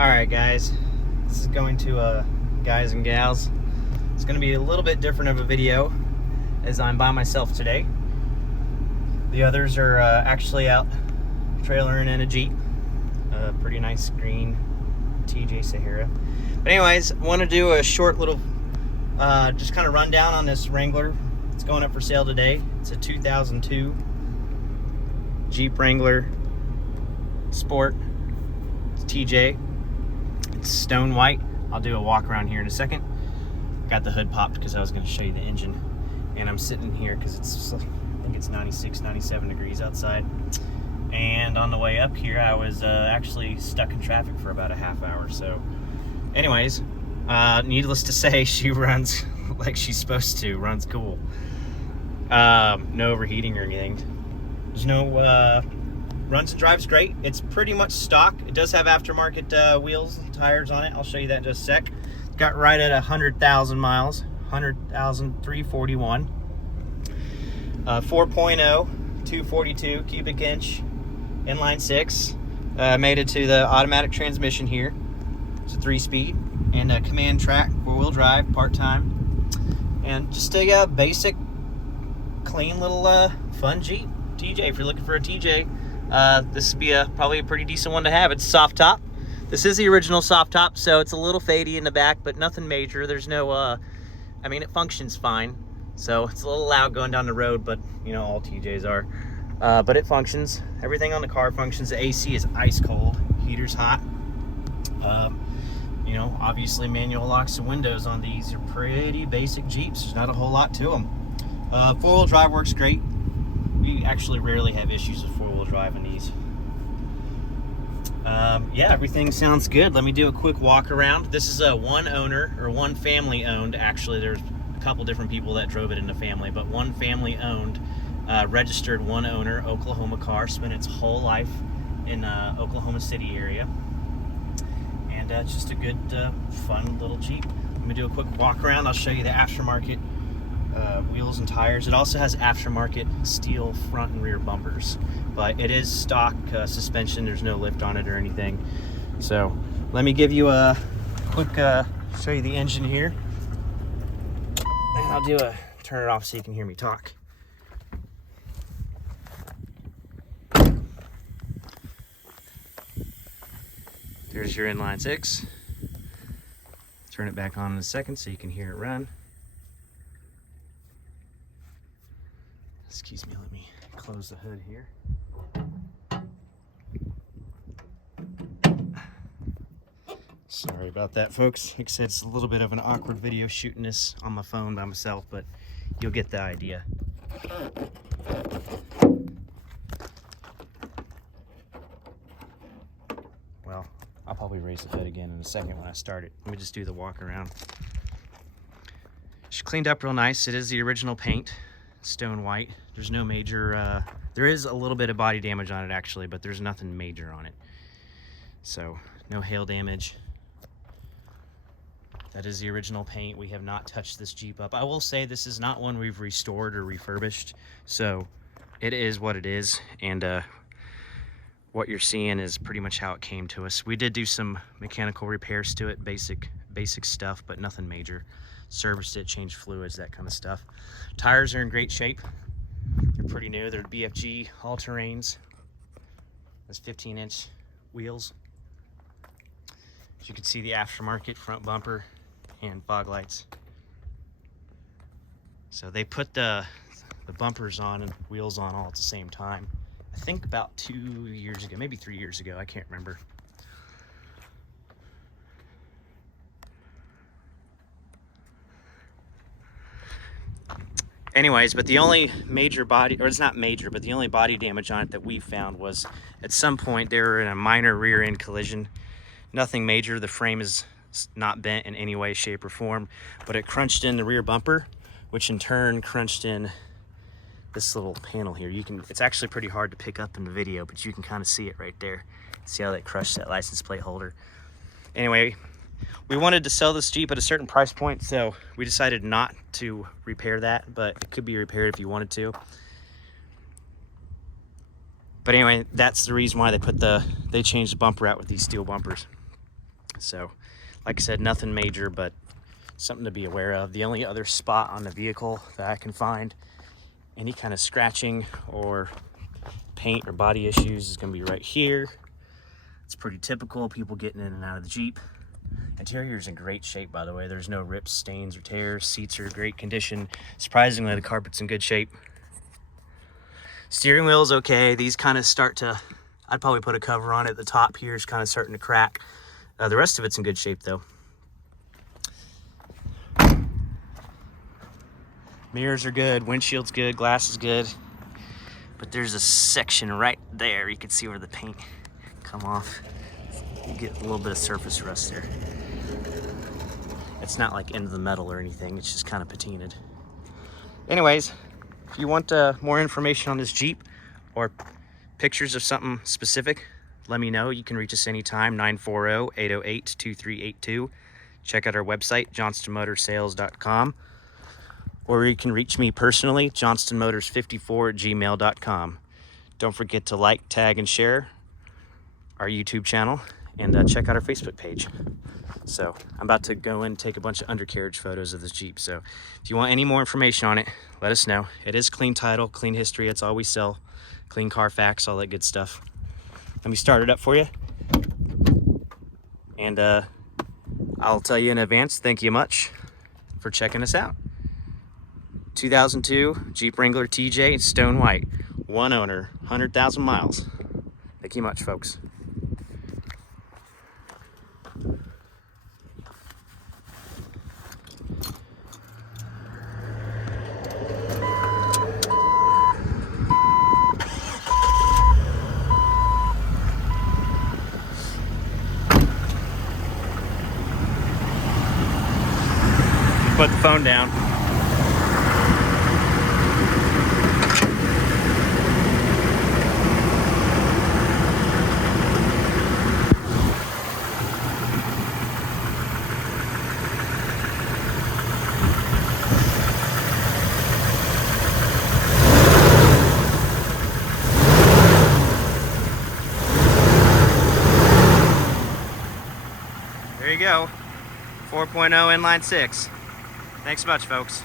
Alright guys, this is going to guys and gals. It's going to be a little bit different of a video as I'm by myself today. The others are actually out trailering in a Jeep. Pretty nice green TJ Sahara. But anyways, I want to do a short little just kind of rundown on this Wrangler. It's going up for sale today. It's a 2002 Jeep Wrangler Sport. It's TJ. It's stone white. I'll do a walk around here in a second. Got the hood popped because I was going to show you the engine. And I'm sitting here because it's, I think it's 96, 97 degrees outside. And on the way up here, I was actually stuck in traffic for about a half hour. So anyways, needless to say, she runs like she's supposed to. Runs cool. No overheating or anything. There's no runs and drives great. It's pretty much stock. It does have aftermarket wheels and tires on it. I'll show you that in just a sec. Got right at 100,000 miles. 100,341. 4.0, 242 cubic inch, inline six. Made it to the automatic transmission here. It's a 3-speed and a command track, 4-wheel drive, part-time. And just a basic, clean little fun Jeep. TJ, if you're looking for a TJ, this would be probably a pretty decent one to have. It's soft top. This is the original soft top, so it's a little fadey in the back, but nothing major. There's no, I mean, it functions fine. So it's a little loud going down the road, but you know, all TJs are. But it functions. Everything on the car functions. The AC is ice cold. Heater's hot. You know, obviously manual locks and windows on these are pretty basic Jeeps. There's not a whole lot to them. 4-wheel drive works great. We actually rarely have issues with 4-wheel drive in these. Yeah, everything sounds good. Let me do a quick walk around. This is a one owner, or one family owned. Actually, there's a couple different people that drove it in the family, but one family owned, registered one owner, Oklahoma car. Spent its whole life in Oklahoma City area. And it's just a good, fun little Jeep. Let me do a quick walk around. I'll show you the aftermarket wheels and tires. It also has aftermarket steel front and rear bumpers, but it is stock suspension. There's no lift on it or anything. So let me give you a quick show you the engine here, and I'll do a turn it off so you can hear me talk. There's your inline six. Turn it back on in a second so you can hear it run. Excuse me, let me close the hood here. Sorry about that, folks. Like I said, it's a little bit of an awkward video shooting this on my phone by myself, but you'll get the idea. Well, I'll probably raise the hood again in a second when I start it. Let me just do the walk around. She cleaned up real nice. It is the original paint. Stone white. There's no major there is a little bit of body damage on it actually, but there's nothing major on it, so no hail damage. That is the original paint. We have not touched this Jeep up. I will say this is not one we've restored or refurbished, so it is what it is, and what you're seeing is pretty much how it came to us. We did do some mechanical repairs to it, basic stuff, but nothing major. Serviced it, changed fluids, that kind of stuff. Tires are in great shape. They're pretty new. They're BFG all-terrains. That's 15-inch wheels. As you can see, the aftermarket front bumper and fog lights. So they put the bumpers on and wheels on all at the same time. I think about 2 years ago, maybe 3 years ago. I can't remember. Anyways, but the only major body, or it's not major, but the only body damage on it that we found was at some point they were in a minor rear end collision. Nothing major. The frame is not bent in any way, shape, or form, but it crunched in the rear bumper, which in turn crunched in this little panel here. It's actually pretty hard to pick up in the video, but you can kind of see it right there. See how they crushed that license plate holder. Anyway, we wanted to sell this Jeep at a certain price point, so we decided not to repair that, but it could be repaired if you wanted to. But anyway, that's the reason why they changed the bumper out with these steel bumpers. So, like I said, nothing major, but something to be aware of. The only other spot on the vehicle that I can find any kind of scratching or paint or body issues is going to be right here. It's pretty typical, people getting in and out of the Jeep. Interior is in great shape, by the way. There's no rips, stains, or tears. Seats are in great condition. Surprisingly, the carpet's in good shape. Steering wheel is okay. These kind of start to, I'd probably put a cover on it. The top here is kind of starting to crack. The rest of it's in good shape, though. Mirrors are good, windshield's good, glass is good. But there's a section right there. You can see where the paint come off. You get a little bit of surface rust there. It's not like into the metal or anything, it's just kind of patinaed. Anyways, if you want more information on this Jeep or pictures of something specific, let me know. You can reach us anytime, 940-808-2382. Check out our website, johnstonmotorsales.com. Or you can reach me personally, johnstonmotors54@gmail.com. Don't forget to like, tag, and share our YouTube channel, and check out our Facebook page. So I'm about to go in and take a bunch of undercarriage photos of this Jeep. So if you want any more information on it, let us know. It is clean title, clean history. That's all we sell. Clean Carfax, all that good stuff. Let me start it up for you. And I'll tell you in advance, thank you much for checking us out. 2002 Jeep Wrangler TJ, stone white. One owner, 100,000 miles. Thank you much, folks. Put the phone down. There you go. 4.0 inline six. Thanks much, folks.